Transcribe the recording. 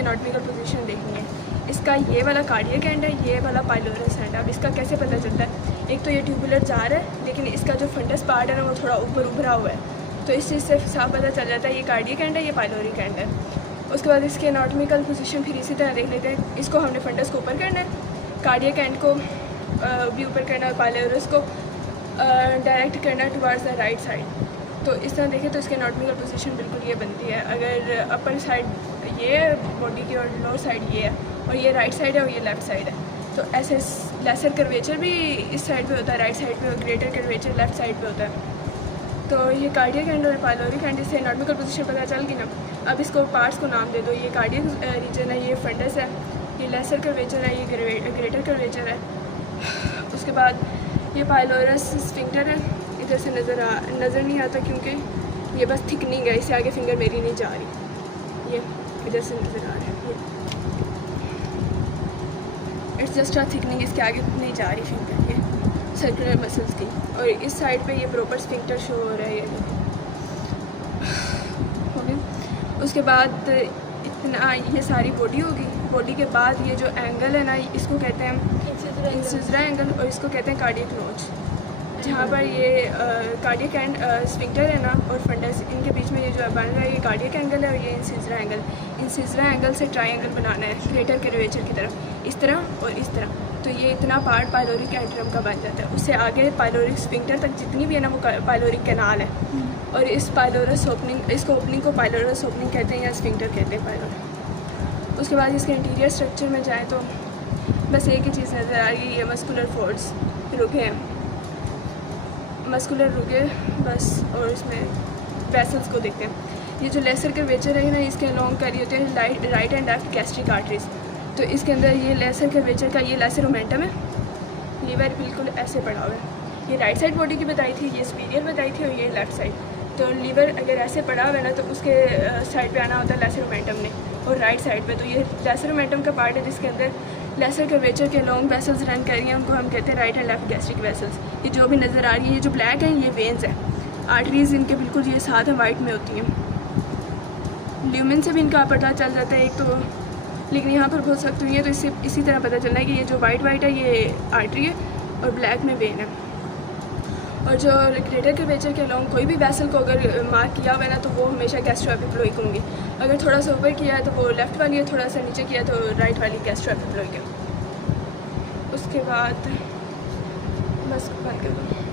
इसके anatomical position देखनी है। इसका ये वाला कार्डियक एंड है, ये वाला पाइलोरस एंड है। अब इसका कैसे पता चलता है, एक तो ये ट्यूबुलर जा रहा है लेकिन इसका जो फंडस पार्ट है ना वो थोड़ा ऊपर उभरा हुआ है, तो इस चीज़ से साफ पता चल जाता है ये कार्डियक एंड है, ये पाइलोरिक एंड है। उसके बाद इसके एनाटॉमिकल पोजीशन फिर इसी तरह देख लेते हैं। इसको हमने फंडस को ऊपर करना है, कार्डियक एंड को भी ऊपर करना है, पाइलोरस को डायरेक्ट करना है टुवर्ड्स द राइट साइड। तो इस तरह देखें तो इसके एनाटॉमिकल पोजीशन बिल्कुल ये बनती है। अगर अपर साइड ये है बॉडी की और लोअर साइड ये है, और ये राइट साइड है और ये लेफ़्ट साइड है, तो ऐसे लेसर कर्वेचर भी इस साइड पे होता है राइट साइड पे, और ग्रेटर कर्वेचर लेफ़्ट साइड पे होता है। तो ये कार्डियक एंड और पाइलोरिक एंड, इससे एनाटॉमिकल पोजीशन पता चल गई ना। अब इसको पार्ट्स को नाम दे दो, ये कार्डियक रीजन है, ये फंडस है, ये लेसर कर्वेचर है, ये ग्रेटर कर्वेचर है। उसके बाद ये पाइलोरस स्फिंक्टर है, इधर से नज़र नहीं आता क्योंकि ये बस थिकनिंग है, इससे आगे फिंगर मेरी नहीं जा रही, ये इधर से नज़र आ रहा है, ये इट्स जस्ट अ थिकनिंग, इसके आगे नहीं जा रही फिंगर, ये सर्कुलर मसल्स की। और इस साइड पे ये प्रॉपर स्फिंक्टर शो हो रहा है, ये ओके। उसके बाद इतना ये सारी बॉडी होगी, बॉडी के बाद ये जो एंगल है ना इसको कहते हैं इंसिजरा एंगल, और इसको कहते हैं कार्डियक नोच, जहाँ पर ये कार्डियक एंड स्फिंक्टर है ना और फंडस, इनके बीच में ये जो बन रहा है ये कार्डियक एंगल है और ये इंसिजरा एंगल। इंसिजरा एंगल से ट्रायंगल बनाना है ग्रेटर कर्वेचर की तरफ, इस तरह और इस तरह। तो ये इतना पार्ट पाइलोरिक एंट्रम का बन जाता है। उससे आगे पाइलोरिक स्फिंक्टर तक जितनी भी है ना वो पाइलोरिक कैनाल है, और इस पाइलोरस ओपनिंग, इसको ओपनिंग को पाइलोरस ओपनिंग कहते हैं या स्फिंक्टर कहते हैं पाइलोरिक। उसके बाद इसके इंटीरियर स्ट्रक्चर में जाएँ तो बस एक ही चीज़ नज़र आ रही है, ये मस्कुलर फोर्स रुके हैं, मस्कुलर रुके बस। और इसमें वेसल्स को देखते हैं, ये जो लेसर कर्वेचर है ना इसके अलॉन्ग कर रही होते हैं right and left gastric arteries. तो इसके अंदर ये लेसर कर्वेचर का ये लेसर मोमेंटम है, लीवर बिल्कुल ऐसे पड़ा हुआ है। ये राइट साइड बॉडी की बताई थी, ये सुपीरियर बताई थी, और ये लेफ्ट साइड। तो लीवर अगर ऐसे पड़ा हुआ है ना तो उसके साइड पे आना होता है लेसर मोमेंटम ने, और राइट साइड पे तो ये लेसर मोमेंटम का पार्ट है जिसके अंदर लेसर कर्वेचर के लॉन्ग वेसल्स रन कर रही हैं, उनको हम कहते हैं right and left gastric vessels. ये जो भी नज़र आ रही है, ये जो ब्लैक है ये वेन्स है, आर्टरीज इनके बिल्कुल ये साथ हैं, वाइट में होती हैं। ल्यूमिन से भी इनका पता चल जाता है एक तो, लेकिन यहाँ पर बहुत सख्त हुई है तो इससे इसी तरह पता चलना है कि ये जो वाइट है ये आर्टरी है और ब्लैक में वेन है। और जो ग्रेटर कर्वेचर के अलॉन्ग कोई भी वेसल को अगर मार्क किया हुआ है ना तो वो हमेशा गैस्ट्रोएपिप्लोइक होंगी। अगर थोड़ा सा ऊपर किया है तो वो लेफ़्ट वाली है, थोड़ा सा नीचे किया तो राइट वाली गैस्ट्रोएपिप्लोइक है। उसके बाद बस बंद कर दो।